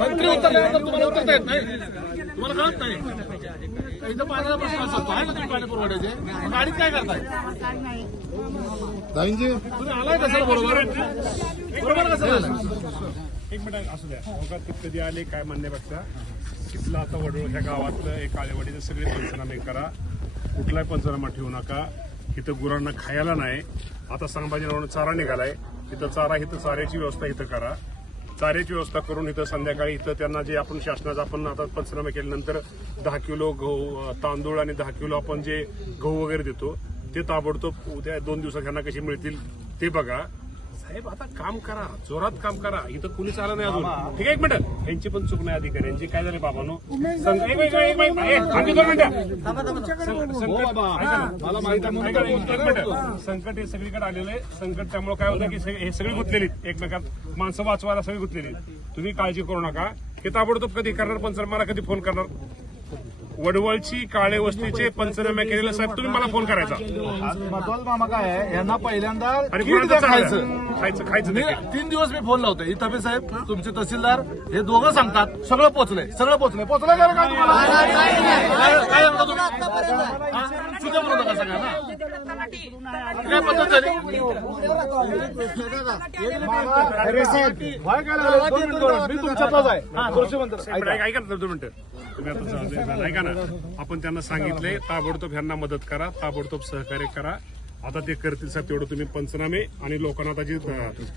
मंत्री उतरल्यानंतर तुम्हाला उतरता येत नाही, तुम्हाला कळत नाही. इथं पाण्याचा प्रश्न असतो आहे ना, तुम्ही पाणी पुरवठ्याचे गाडीत काय करताय? तुम्ही आलाय कसं बरोबर कसं झालं? एक मिनिट असू द्या. अवघात कधी आले काय म्हणण्यापेक्षा तिथलं आता वडवळ ह्या गावातलं एक काळेवाडीचे सगळे पंचनामे करा, कुठलाही पंचनामा ठेवू नका. इथं गुरांना खायला नाही. आता संभाजीनगरनं चारा निघालाय, इथं चारा, इथं चाऱ्याची व्यवस्था इथं करा. चाऱ्याची व्यवस्था करून इथं संध्याकाळी इथं त्यांना जे आपण शासनाचा आपण आता पंचनामे केल्यानंतर 10 किलो गहू तांदूळ आणि 10 किलो आपण जे गहू वगैरे देतो ते ताबडतोब उद्या 2 दिवसात ह्यांना कशी मिळतील ते बघा. साहेब आता काम करा, जोरात काम करा. इथं कुणीच आलं नाही अजून. ठीक आहे, एक मिनिट. यांची पण चूक नाही अधिकाऱ्यांची. काय झाले बाबांनो, संकट हे सगळीकडे आलेलं आहे. संकट त्यामुळे काय होतं की हे सगळी गुंतलेली एकमेकात, माणसं वाचवायला सगळी गुंतलेली. तुम्ही काळजी करू नका. हे ताबडतोब कधी करणार पंचनामा, मला कधी फोन करणार? वडवळची काळे वस्तीचे पंचनामे केलेले साहेब तुम्ही मला फोन करायचा. महत्वाचं मामा काय आहे, यांना पहिल्यांदा आणि खायचं 3 दिवस मी फोन लावतोय. इथं साहेब तुमचे तहसीलदार हे दोघं सांगतात सगळं पोचलंय पोचलंय का तुम्हाला? काय म्हणता तुम्ही? सुद्धा म्हणू नका सगळ्यांना. काय पद्धत झाली? मी तुमच्यातलाच आहे. कृषी मंत्री ऐका ना 2 मिनिटं. तुम्ही आता ऐका ना, आपण त्यांना सांगितलंय ताबडतोब ह्यांना मदत करा, ताबडतोब सहकार्य करा. आता ते करतील साहेब तेवढं तुम्ही पंचनामे. आणि लोकांना आता जे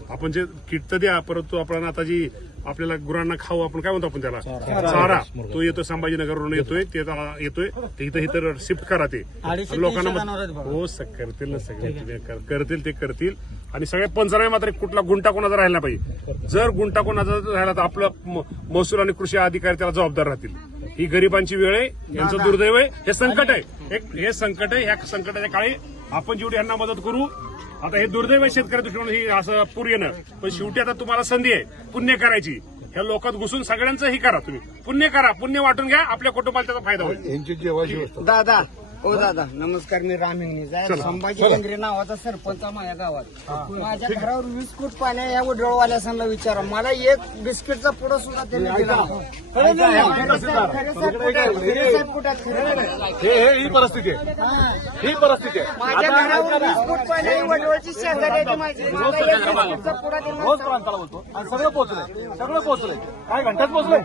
आपण जे किट तर द्या, परंतु आपण आता जी आपल्याला गुरांना खाऊ आपण काय म्हणतो आपण त्याला चारा, तो येतो संभाजीनगरवरून येतोय ते इथं शिफ्ट करा. ते लोकांना हो करतील ना सगळे, करतील ते करतील. आणि सगळे पंचनामे मात्र कुठला गुंटा कोणाचा राहिला पाहिजे. जर गुंटा कोणाचा राहिला तर आपलं महसूल आणि कृषी अधिकारी त्याला जबाबदार राहतील. ही गरिबांची वेळ आहे, यांचं दुर्दैव आहे, हे संकट आहे. हे संकट आहे. ह्या संकटाच्या काळी आपण जेवढी यांना मदत करू. आता हे दुर्दैव आहे शेतकरी दृष्टीने ही असं पूर येणं, पण शेवटी आता तुम्हाला संधी आहे पुण्य करायची. ह्या लोकात घुसून सगळ्यांचं ही करा, तुम्ही पुण्य करा, पुण्य वाटून घ्या, आपल्या कुटुंबाला त्याचा फायदा होईल. दादा दादा नमस्कार. मी राम हिंगणे, संभाजी केंद्रे नावाचा सरपंच माझ्या गावात. माझ्या घरावर 20 फूट पाण्या या वडवळवाल्यासांना विचारा, मला एक बिस्किटचा पुडा सुद्धा त्यांनी दिला. ही परिस्थिती आहे, ही परिस्थिती आहे. माझ्या घरावर 20 फूट पाण्या वडवळची शेजारी माझी पुडा रोज प्रांताला बोलतो आणि सगळं पोहोचलंय. काय घंट्यात पोहोचलंय?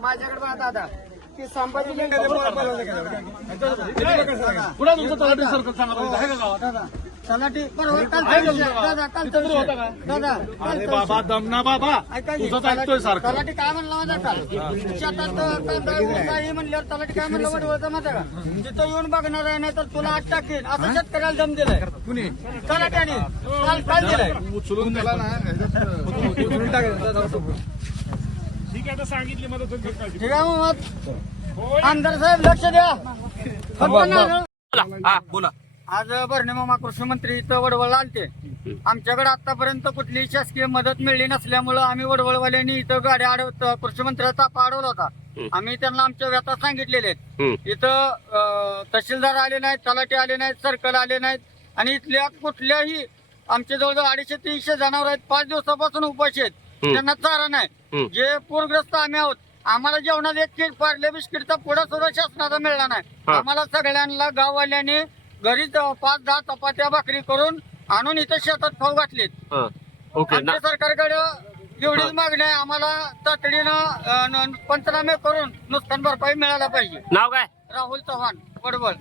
माझ्याकडे बघा दादा, की संभाजी पुढे तुमचं तलाठी सर्कल सांगा आहे का गावात? तलाठी अरे बाबा दमना बाबा, तुझंच ऐकतोय सारखं. तलाठी काय म्हणलं माझा काल शेतात म्हणल्यावर तलाठी काय म्हणलं वडवळचं माझा का तिथं येऊन बघणार आहे, नाही तर तुला आत टाकेन असं शेतकऱ्याला दम दिलाय. कुणी? तलाट्याने काल दिलाय. उचलून त्याला ठीक आहे, आता सांगितली मदत होईल. ठीक आहे मग आमदार साहेब लक्ष द्या. बोला. आज भरणे मामा कृषी मंत्री इथं वडवळला आलते. आमच्याकडे आतापर्यंत कुठलीही शासकीय मदत मिळली नसल्यामुळं आम्ही वडवळवाल्यांनी इथं गाड्या कृषी मंत्र्याचा तापा अडवला होता. आम्ही त्यांना आमच्या व्यथा सांगितलेले आहेत. इथं तहसीलदार आले नाहीत, तलाठी आले नाहीत, सर्कल आले नाहीत. आणि इथल्या कुठल्याही आमच्या जवळजवळ 250-300 जनावर आहेत, 5 दिवसापासून उपाशी आहेत. त्यांना चारा नाही. जे पूरग्रस्त आम्ही आहोत, आम्हाला जेवणात एक किट पार्ले बिस्किटचा पुडा सुद्धा शासनाचा मिळाला नाही. आम्हाला सगळ्यांना गाववाल्यांनी घरी 5-10 चपात्या भाकरी करून आणून इथं शेतात खाऊ घातलेत. आमच्या सरकारकडे एवढीच मागणी आहे, आम्हाला तातडीनं पंचनामे करून नुकसान भरपाई मिळायला पाहिजे. नाव काय? राहुल चव्हाण, वडवळ.